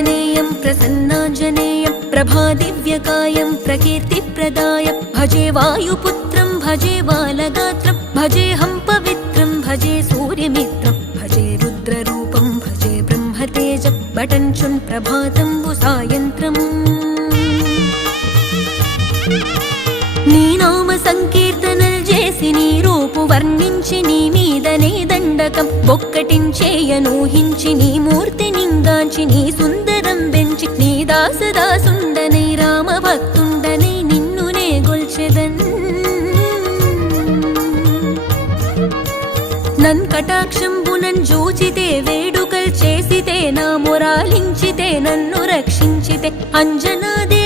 प्रसन्नाञ्जनेयं प्रसन्नाञ्जनेयं प्रभादिव्यकायं प्रकीर्तिप्रदायं भजे वायुपुत्रं भजे बालगात्रं भजेऽहं पवित्रं भजे सूर्यमित्रं भजे रुद्ररूपं भजे ब्रह्मतेजं बटञ्चुं प्रभातं सायन्त्रम् నీ నామ సంకీర్తనలు చేసి నీ రూపు వర్ణించి నీ మీదనే దండకం ఒక్కటించేయనూహించి నీ మూర్తి నింగాంచి నీ సుందరం పెంచి నీ దాసదాసుండనై రామ భక్తుండనై నిన్నునే గొల్చెదన్ నన్ కటాక్షంబునన్ జూచితే వేడుకల్ చేసితే నా మొరాలించితే నన్ను రక్షించితే అంజనాదే